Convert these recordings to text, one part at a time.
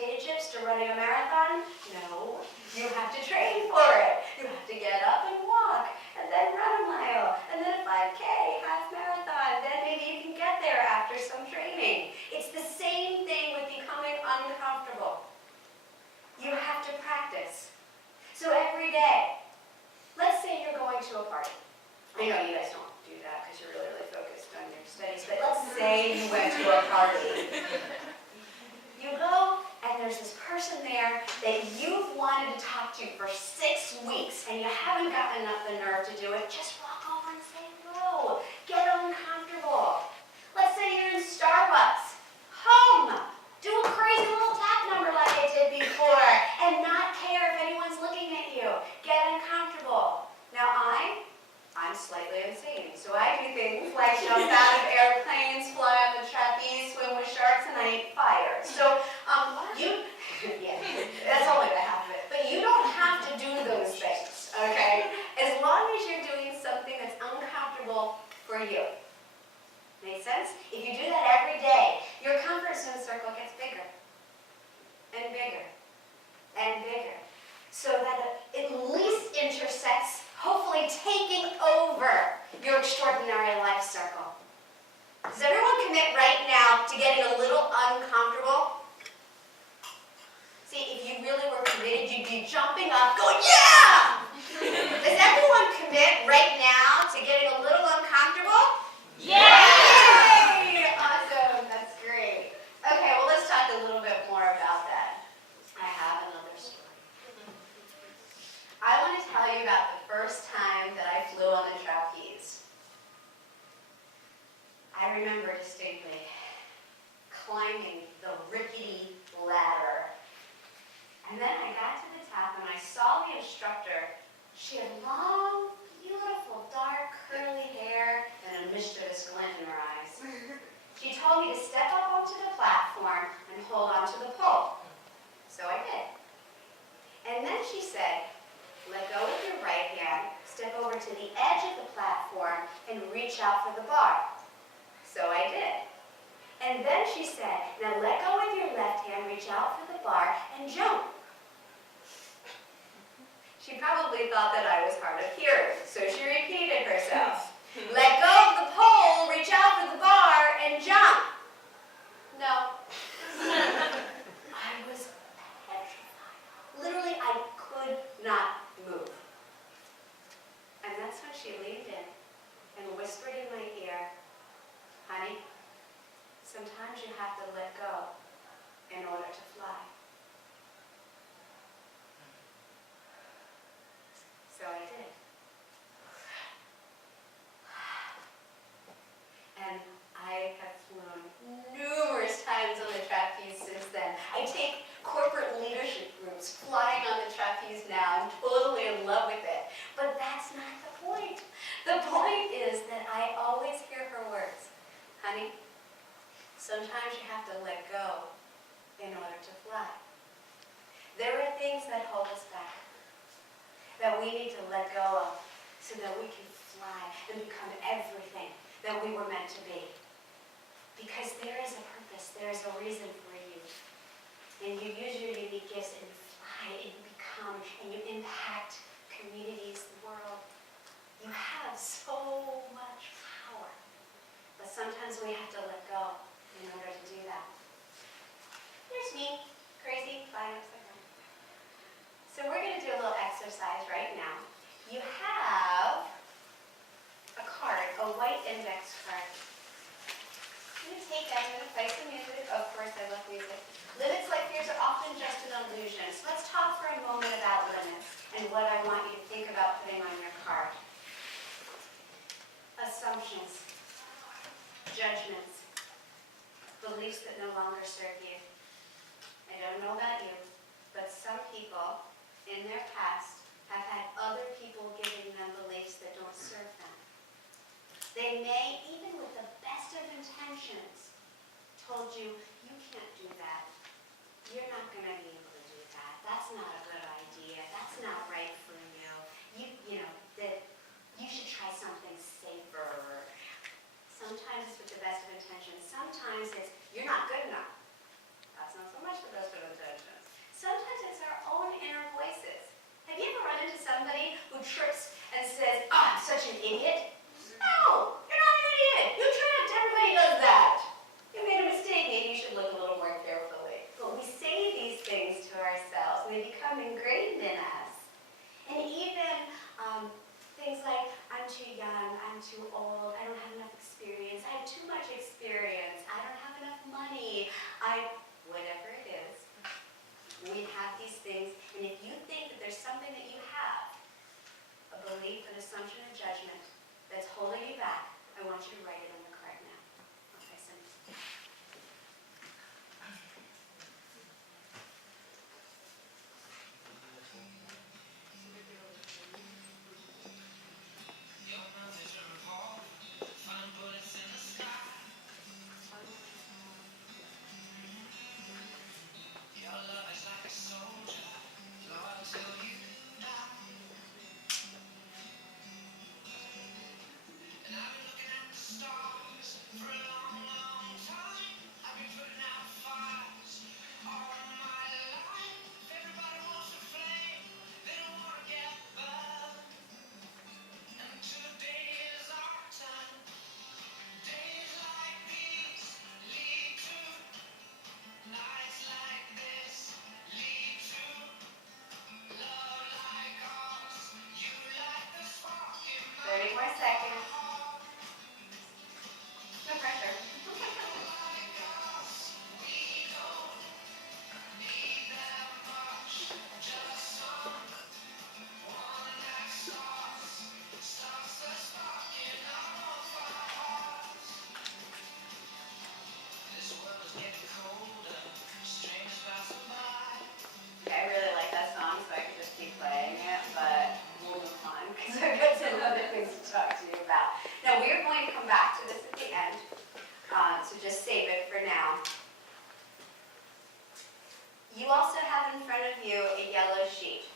potato chips to running a marathon? No. You have to train for it. You have to get up and walk, and then run a mile, and then a 5K, half marathon. Then maybe you can get there after some training. It's the same thing with becoming uncomfortable. You have to practice. So every day, let's say you're going to a party. I know you guys don't do that because you're really, really focused on your studies, but let's say you went to a party. You go, and there's this person there that you've wanted to talk to for 6 weeks, and you haven't gotten up the nerve to do it. Just walk over and say hello. Get uncomfortable. Let's say you're in Starbucks. Home. Do a crazy little tap number like I did before, and not care if anyone's looking at you. Get uncomfortable. Now I'm slightly insane, so I do things like jump out of airplanes, fly on the trapeze, swim with sharks, and I eat fire. So yeah, that's only the half of it. But you don't have to do those things, okay? As long as you're doing something that's uncomfortable for you. Make sense? If you do that every day, your comfort zone circle gets bigger and bigger and bigger, so that it at least intersects, hopefully taking over your extraordinary life circle. Does everyone commit right now to getting a little uncomfortable? See, if you really were committed, you'd be jumping up, going, yeah! Does everyone commit right now to getting a little uncomfortable? Yeah! Yay! Awesome, that's great. Okay, well, let's talk a little bit more about that. I have another story. I want to tell you about the first time that I flew on the trapeze. I remember distinctly climbing the rickety ladder. And then I got to the top and I saw the instructor. She had long, beautiful, dark, curly hair and a mischievous glint in her eyes. She told me to step up onto the platform and hold onto the pole. So I did. And then she said, let go with your right hand, step over to the edge of the platform, and reach out for the bar. So I did. And then she said, now let go with your left hand, reach out for the bar, and jump. She probably thought that I was hard of hearing, so she repeated herself. Let go of the pole, reach out for the bar, and jump. No. I was petrified. Literally, I could not move. And that's when she leaned in and whispered in my ear, honey, sometimes you have to let go in order to fly. So I did. And I have flown numerous times on the trapeze since then. I take corporate leadership groups flying on the trapeze now. I'm totally in love with it. But that's not the point. The point is that I always hear her words. Honey, sometimes you have to let go in order to fly. There are things that hold us back, that we need to let go of so that we can fly and become everything that we were meant to be. Because there is a purpose, there is a reason for you. And you use your unique gifts and you fly and you become and you impact communities, the world. You have so much power. But sometimes we have to let go in order to do that. Here's me, crazy, flying upside down. So we're going to do a little exercise right now. You have a card, a white index card. I'm going to take that, I'm going to play some music. Of course, I love music. Limits like fears are often just an illusion. So let's talk for a moment about limits and what I want you to think about putting on your card. Assumptions, judgments, beliefs that no longer serve you. I don't know about you, but some people in their past have had other people giving them beliefs that don't serve them. They may, even with the best of intentions, told you, you can't do that. You're not going to be able to do that. That's not a good idea. That's not right for you. You know, that you should try something safer. Sometimes it's with the best of intentions. Sometimes it's, you're not good enough. That's not so much the best of intentions. an idiot? No, you're not an idiot. You tripped. Everybody does that. You made a mistake. Maybe you should look a little more carefully. But we say these things to ourselves, and they become ingrained in us. And even things like, I'm too young, I'm too old, I don't have enough experience, I have too much experience, I don't have enough money, whatever it is. We have these things, and if you think that there's something that you have, a belief, an assumption, a judgment that's holding you back, I want you to write it on the card now. Okay, so I really like that song, so I could just keep playing it, but we'll move on because I've got some other things to talk to you about. Now, we're going to come back to this at the end, so just save it for now. You also have in front of you a yellow sheet.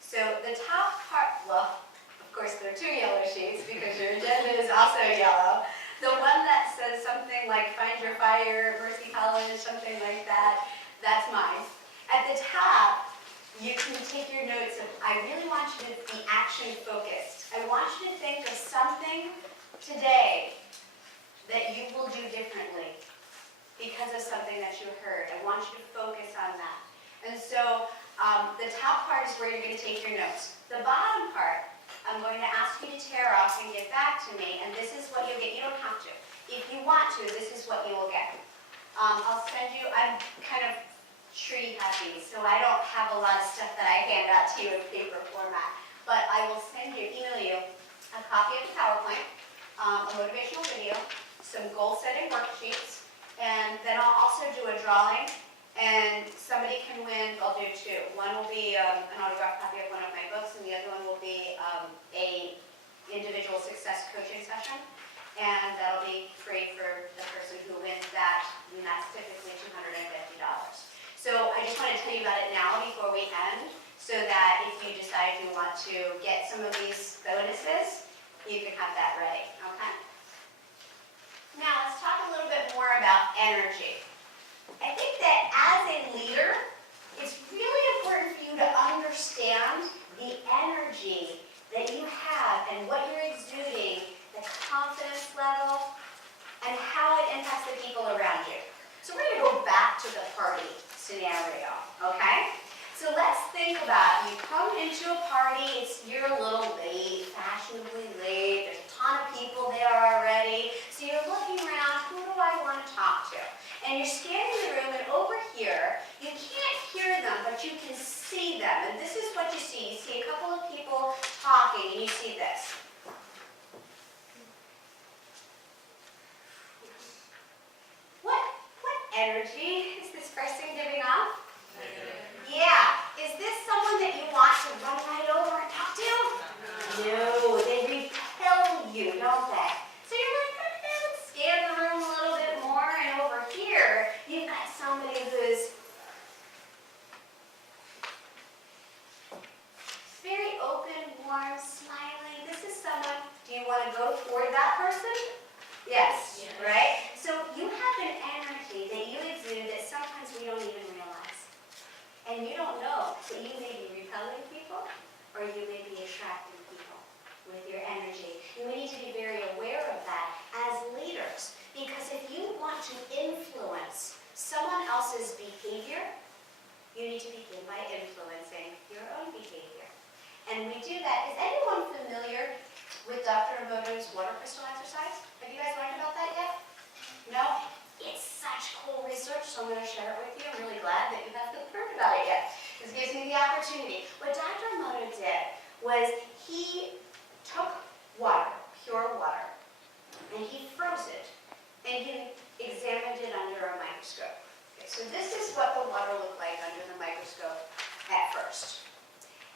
So the top part, well, of course there are two yellow sheets because your agenda is also yellow. The one that says something like Find Your Fire, Mercy College, something like that, that's mine. At the top, you can take your notes of, I really want you to be action focused. I want you to think of something today that you will do differently because of something that you heard. I want you to focus on that. And so the top part is where you're going to take your notes. The bottom part, I'm going to ask you to tear off and get back to me, and this is what you'll get. You don't have to. If you want to, this is what you will get. I'll send you, I'm kind of tree happy, so I don't have a lot of stuff that I hand out to you in paper format. But I will email you a copy of the PowerPoint, a motivational video, some goal-setting worksheets, and then I'll also do a drawing, and somebody can win. I'll do two. One will be an autographed copy of one of my books, and the other one will be a individual success coaching session, and that'll be free for the person who wins that, and that's typically $250. So I just want to tell you about it now before we end, so that if you decide you want to get some of these bonuses, you can have that ready, okay? Now let's talk a little bit more about energy. I think that as a leader, it's really important for you to understand the energy that you have and what you're exuding, the confidence level, and how it impacts the people around you. So we're going to go back to the party scenario, okay? So let's think about, you come into a party, you're a little late, fashionably late, there's a ton of people there already, so you're looking around, who do I want to talk to? And you're scanning the room, and over here, you can't hear them, but you can see them, and this is what you see. You see a couple of people talking, and you see this. What energy is this person giving off? Yeah. Is this someone that you want to run right over and talk to? No. They repel you, don't they? So you're like, okay, let's scan the room a little bit more, and over here, you've got somebody who's very open, warm, smiling. This is someone, do you want to go toward that person? Yes. Right? So you have an energy that you exude that sometimes we don't even realize. And you don't know that you may be repelling people or you may be attracting people. with your energy. And we need to be very aware of that as leaders, because if you want to influence someone else's behavior, you need to begin by influencing your own behavior. And we do that. Is anyone familiar with Dr. Emoto's water crystal exercise? Have you guys learned about that yet? No? It's such cool research, so I'm going to share it with you. I'm really glad that you haven't heard about it yet. This gives me the opportunity. What Dr. Emoto did was he took water, pure water, and he froze it, and he examined it under a microscope. Okay, so this is what the water looked like under the microscope at first.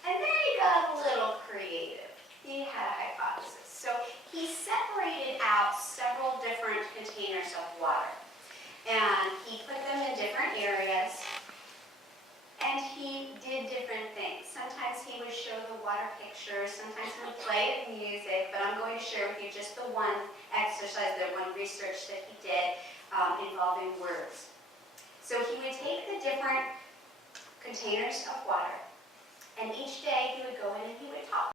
And then he got a little creative. He had a hypothesis. So he separated out several different containers of water, and he put them in different areas, and he did different things. Sometimes he would show the water pictures, sometimes he would play it music, but I'm going to share with you just the one exercise, the one research that he did involving words. So he would take the different containers of water, and each day he would go in and he would talk.